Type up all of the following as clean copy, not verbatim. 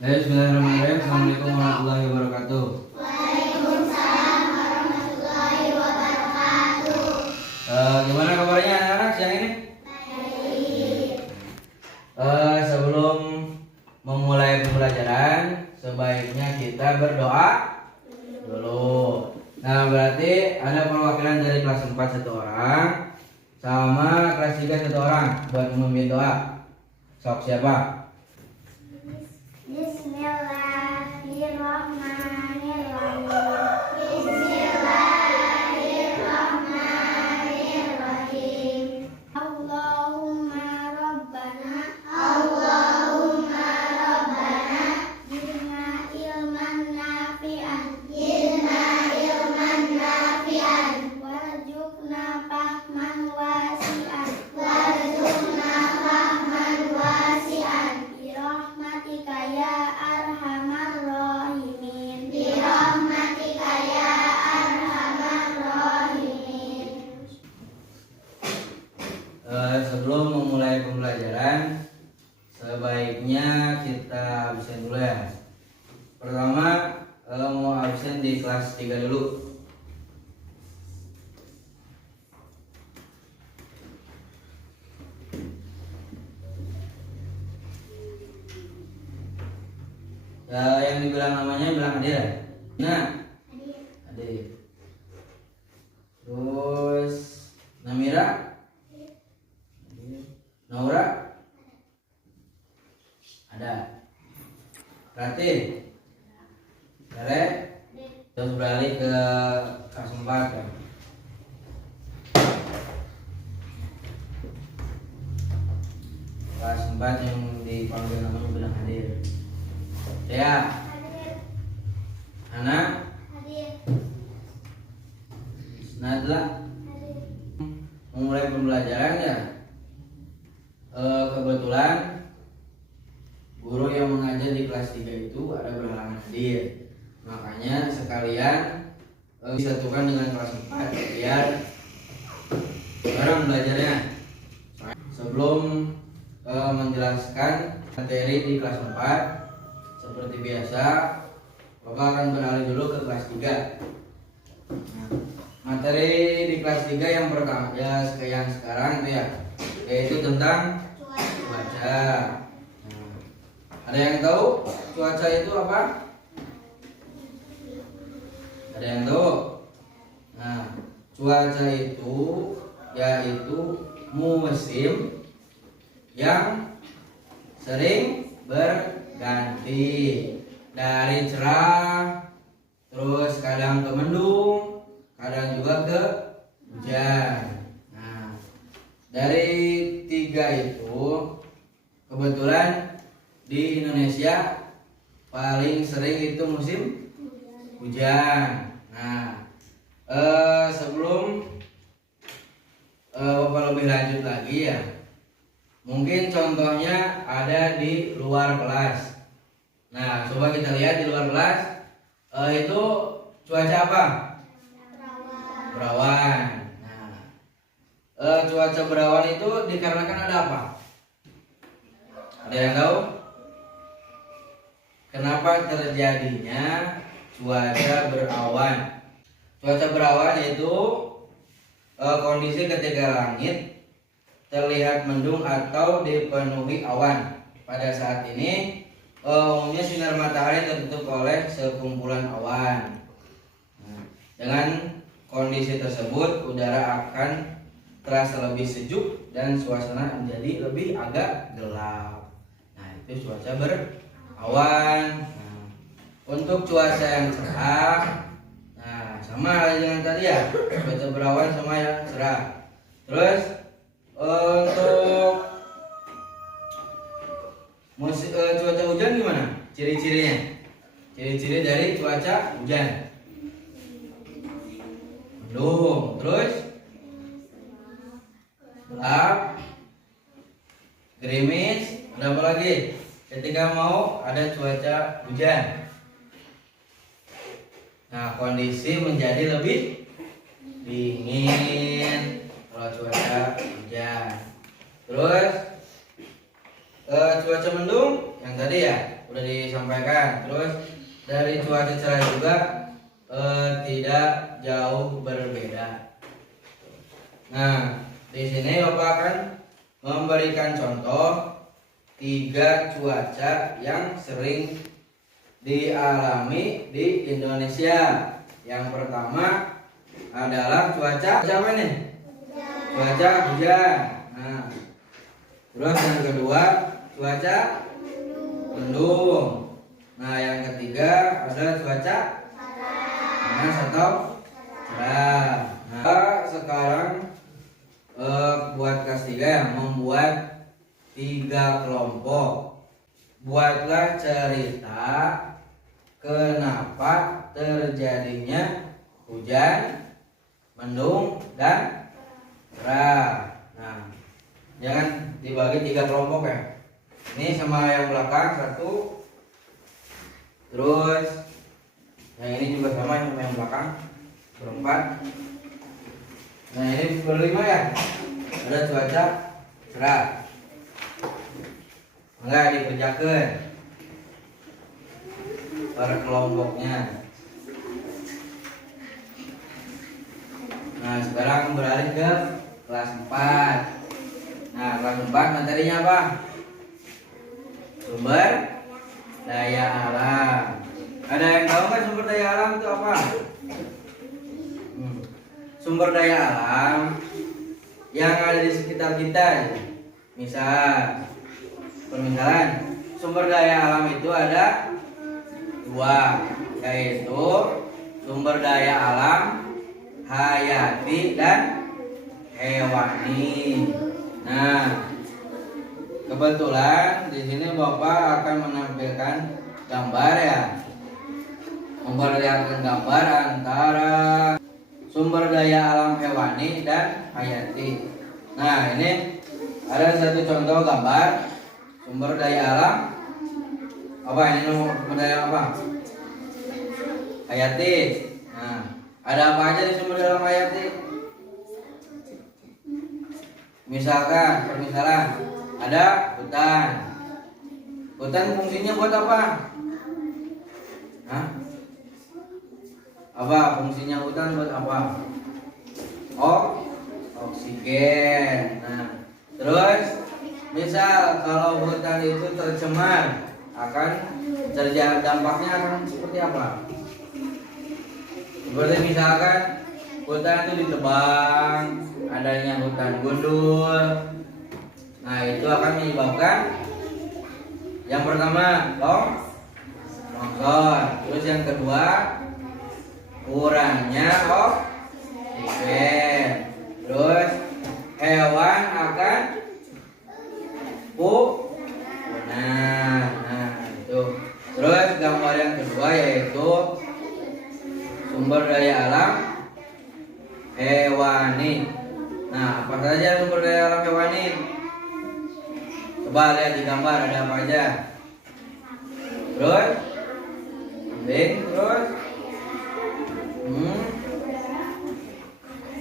Bismillahirrahmanirrahim. Assalamualaikum warahmatullahi wabarakatuh. Waalaikumsalam warahmatullahi wabarakatuh. Gimana kabarnya anak-anak siang ini? Baik. Sebelum memulai pembelajaran, sebaiknya kita berdoa dulu. Nah, berarti ada perwakilan dari kelas 4 satu orang, sama kelas 3 satu orang buat memimpin doa. Sok siapa? Bismillahirrahmanirrahim. Bismillahirrahmanirrahim. Allahumma rabbana zidna ilman nafi'an warzuqna fahman wasi'an birahmatika ya arhamar rahimin. Sebelum memulai pembelajaran, sebaiknya kita absen dulu ya. Pertama, mau absen di kelas 3 dulu. Yang dibilang namanya bilang Hadir ya? Nah, Hadir. Terus Namira? Naura? Ada. Ratin? Tere? Terus beralih ke kelas 4 ya. Kelas 4 yang dipanggil namanya bilang Hadir. Dea? Hana? Nadla? Memulai pembelajaran ya. Kebetulan guru yang mengajar di kelas 3 itu ada berhalangan hadir. Makanya sekalian disatukan dengan kelas 4 biar bareng belajarnya. Sebelum menjelaskan materi di kelas 4, seperti biasa Bapak akan beralih dulu ke kelas 3. Nah, materi di kelas 3 yang pertama ya yang sekarang itu ya, yaitu tentang cuaca. Nah, ada yang tahu cuaca itu apa? Ada yang tahu? Nah, cuaca itu yaitu musim yang sering berganti dari cerah, terus kadang ke mendung, kadang juga ke hujan. Nah, dari 3 itu kebetulan di Indonesia paling sering itu musim hujan. Nah, sebelum Bapak lebih lanjut lagi ya, mungkin contohnya ada di luar kelas. Nah, coba kita lihat di luar kelas, itu cuaca apa? Berawan. Nah, cuaca berawan itu dikarenakan ada apa? Ada yang tahu? Kenapa terjadinya cuaca berawan? Cuaca berawan itu kondisi ketika langit terlihat mendung atau dipenuhi awan. Pada saat ini umumnya sinar matahari tertutup oleh sekumpulan awan. Nah, dengan kondisi tersebut udara akan terasa lebih sejuk dan suasana menjadi lebih agak gelap. Nah, itu cuaca berawan. Nah, untuk cuaca yang cerah, nah sama dengan tadi ya, cuaca berawan sama yang cerah. Terus untuk cuaca hujan gimana? Ciri-cirinya? Ciri-ciri dari cuaca hujan. Mendung, terus gelap, gerimis, ada apa lagi? Ketika mau ada cuaca hujan. Nah, kondisi menjadi lebih dingin kalau cuaca hujan. Terus cuaca mendung yang tadi ya, udah disampaikan. Terus dari cuaca cerah juga tidak jauh berbeda. Nah, di sini Bapak akan memberikan contoh 3 cuaca yang sering dialami di Indonesia. Yang pertama adalah cuaca apa nih? Cuaca hujan. Nah, terus yang kedua cuaca mendung. Nah, yang ketiga adalah cuaca panas atau cerah. Nah, sekarang buat kelas 3 ya, membuat 3 kelompok. Buatlah cerita kenapa terjadinya hujan, mendung, dan cerah. Nah, jangan dibagi 3 kelompok ya. Ini sama yang belakang 1. Terus yang ini juga sama yang belakang berempat. Nah, ini berlima ya. Ada cuaca cerah. Enggak dikerjakan per kelompoknya. Nah, sekarang beralih ke kelas 4. Nah, kelas 4 materinya apa? Sumber daya alam. Ada yang tahu nggak sumber daya alam itu apa? Sumber daya alam yang ada di sekitar kita. Permisalan, sumber daya alam itu ada 2, yaitu sumber daya alam hayati dan hewani. Nah, kebetulan di sini Bapak akan menampilkan gambar ya, memperlihatkan gambar antara sumber daya alam hewani dan hayati. Nah, ini ada satu contoh gambar sumber daya alam apa ini, sumber daya apa? Hayati. Nah, ada apa aja di sumber daya alam hayati? Permisalan, ada hutan. Hutan fungsinya buat apa? Hah? Apa fungsinya hutan buat apa? Oksigen. Nah, terus misal kalau hutan itu tercemar, akan terjadi dampaknya akan seperti apa? Seperti misalkan hutan itu ditebang, adanya hutan gundul. Nah, itu akan menyebabkan yang pertama longsor. Terus yang kedua kurangnya oksigen. Terus hewan akan punah. Nah, itu. Terus gambar yang kedua yaitu sumber daya alam hewani. Nah, apa saja sumber daya alam hewani? Coba lihat di gambar, ada apa aja? Terus kambing, terus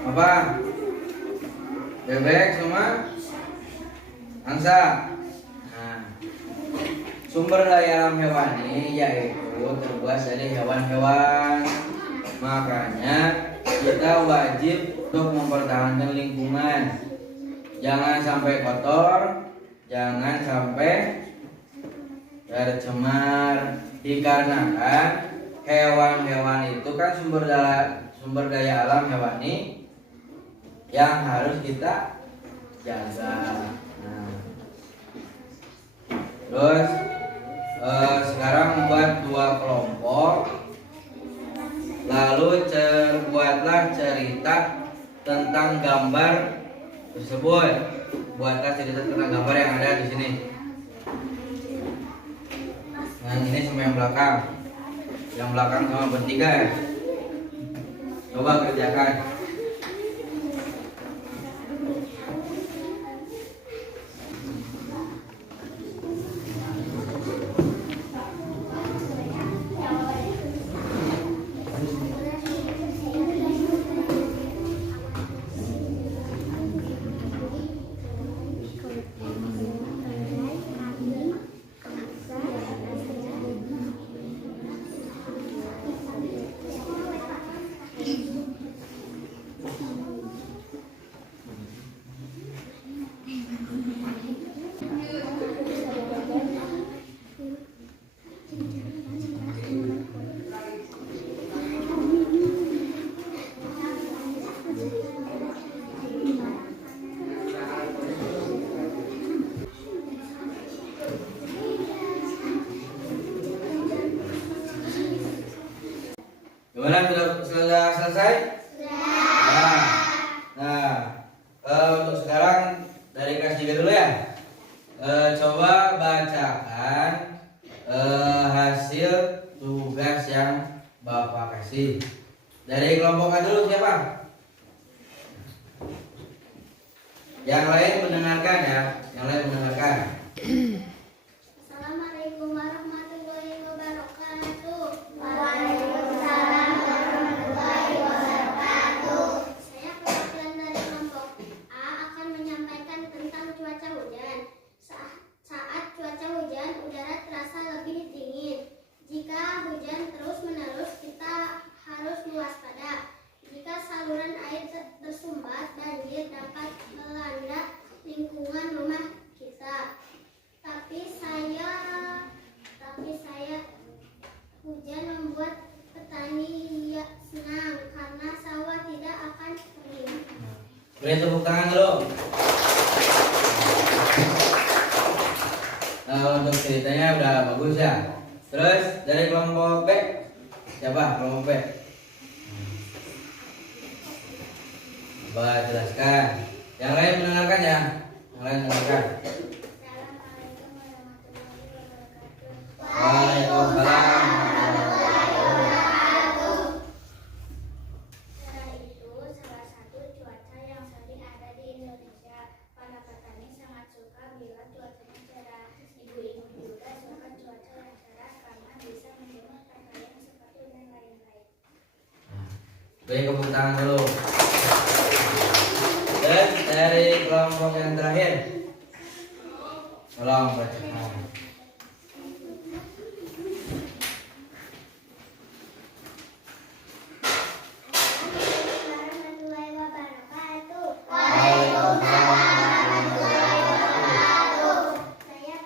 apa? Bebek sama angsa. Nah, sumber daya alam hewani yaitu terbuat dari hewan-hewan. Makanya kita wajib untuk mempertahankan lingkungan. Jangan sampai kotor, jangan sampai tercemar. Dikarenakan hewan-hewan itu kan sumber daya alam hewani yang harus kita jaga. Nah, terus sekarang membuat 2 kelompok. Lalu buatlah cerita tentang gambar tersebut. Buatlah cerita tentang gambar yang ada di sini. Nah, ini sama yang belakang. Yang belakang sama bertiga ya. Coba kerjakan. Gimana, sudah selesai? Sudah. Nah, untuk sekarang dari kelas 3 dulu ya. Coba bacakan hasil tugas yang Bapak kasih. Dari kelompok A dulu siapa? Yang lain mendengarkan ya. Yang lain mendengarkan. Assalamualaikum warahmatullahi wabarakatuh. Waalaikumsalam warahmatullahi wabarakatuh. Saya perwakilan dari kelompok A akan menyampaikan tentang cuaca hujan. Saat cuaca hujan, udara terasa lebih dingin. Jika hujan terus-menerus, kita harus waspada. Jika saluran air tersumbat, banjir dapat melanda lingkungan rumah kita. Tapi saya hujan membuat petani senang karena sawah tidak akan kering. Beri tepuk tangan dulu. Nah, untuk ceritanya udah bagus ya. Terus dari kelompok B siapa? Kelompok B. Coba jelaskan. Yang lain mendengarkan ya. Yang lain mendengarkan. Assalamualaikum warahmatullahi wabarakatuh. Waalaikumsalam. Cerah itu salah satu cuaca yang sering ada di Indonesia. Para petani sangat suka bila cuacanya cerah. Ibu-ibu juga suka cuaca yang cerah karena bisa mendengar kata yang sepatu dan lain-lain. Beri tepuk tangan dulu. Dan dari kelompok yang terakhir, tolong bacakan. Warahmatullahi wabarakatuh. Saya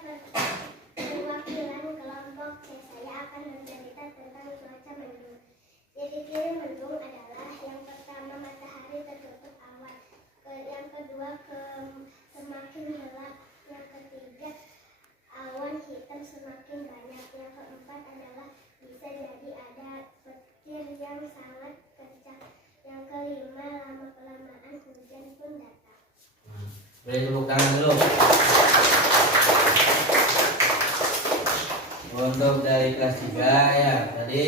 perwakilan kelompok C. Saya akan bercerita tentang cuaca mendung. Ciri-ciri mendung adalah yang pertama matahari tertutup awan, yang kedua semakin gelap, yang ketiga awan hitam semakin banyak, yang keempat adalah bisa jadi ada petir yang sangat kencang, yang kelima lama-kelamaan hujan pun datang. Beri tepuk tangan dulu. Untuk dari kelas 3 ya, tadi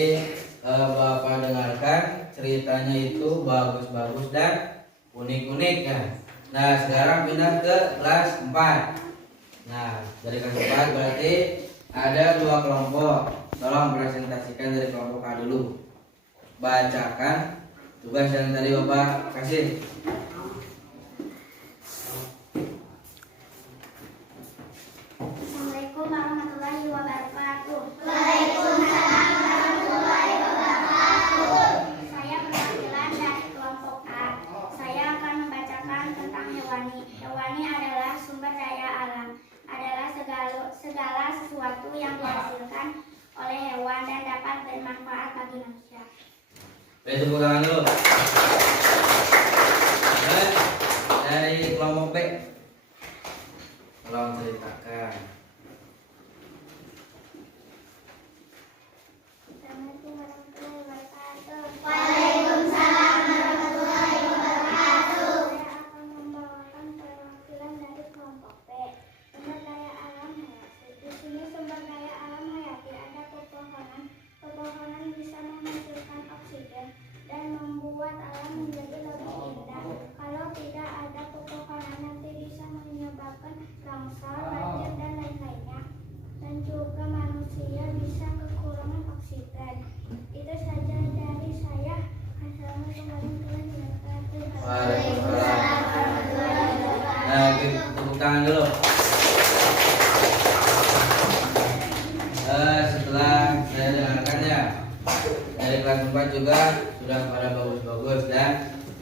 Bapak dengarkan ceritanya itu bagus-bagus dan unik-unik ya. Nah, sekarang pindah ke kelas 4. Nah, dari kelas 4 berarti ada 2 kelompok. Tolong presentasikan dari kelompok A dulu. Bacakan tugas yang tadi Bapak kasih. Assalamualaikum warahmatullahi wabarakatuh. Saya perwakilan dari kelompok A. Saya akan membacakan tentang hewani. Hewani adalah sumber daya alam, adalah segala sesuatu yang dihasilkan oleh hewan dan dapat bermanfaat bagi manusia. Beri tepuk tangan dulu. Dan dari kelompok B, tolong ceritakan. Assalamualaikum warahmatullahi wabarakatuh. Waalaikumsalam warahmatullahi wabarakatuh. Saya akan membawakan perwakilan dari kelompok B. Sumber daya alam hayati. Di sini sumber daya alam hayati ada pepohonan. Pepohonan bisa menghasilkan oksigen dan membuat alam menjadi lebih indah. Kalau tidak ada pepohonan nanti bisa menyebabkan longsor, banjir dan lain-lainnya. Dan juga manusia bisa kekurangan oksigen. Itu saja dari saya. Assalamualaikum warahmatullahi wabarakatuh. Waalaikumsalam. warahmatullahi wabarakatuh. Nah, tepuk tangan dulu. Setelah saya dengarkan ya, dari kelas 4 juga sudah pada bagus-bagus dan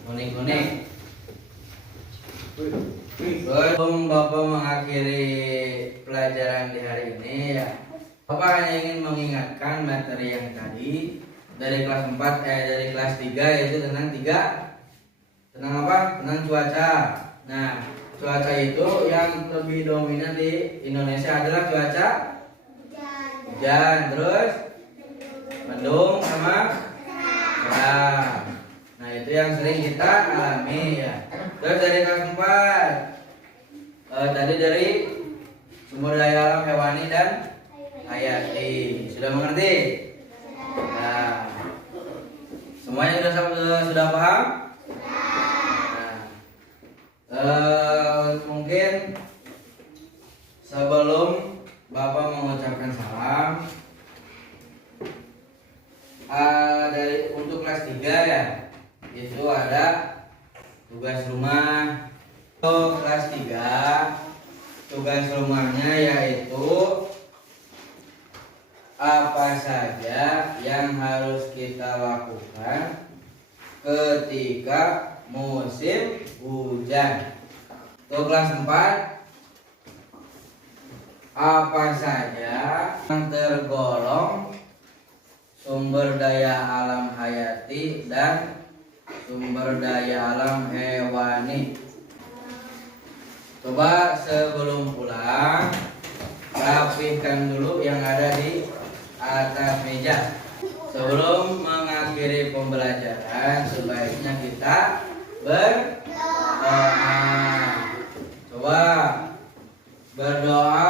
unik-unik. Sebelum Bapak mengakhiri pelajaran di hari ini ya, Bapak hanya ingin mengingatkan materi yang tadi dari kelas 4 dari kelas 3, yaitu tentang apa? Tentang cuaca. Nah, cuaca itu yang lebih dominan di Indonesia adalah cuaca hujan, terus mendung sama Ya. Nah, itu yang sering kita alami ya. Terus dari kelas 4 tadi dari sumber daya alam hewani dan hayati. Sudah mengerti? Nah, semuanya sudah paham? Mungkin sebelum Bapak mengucapkan salam, untuk kelas 3 ya, itu ada tugas rumah. Untuk kelas 3 tugas rumahnya yaitu apa saja yang harus kita lakukan ketika musim hujan. Untuk kelas 4, apa saja yang tergolong sumber daya alam hayati dan sumber daya alam hewani. Coba sebelum pulang rapihkan dulu yang ada di atas meja. Sebelum mengakhiri pembelajaran sebaiknya kita berdoa. Coba berdoa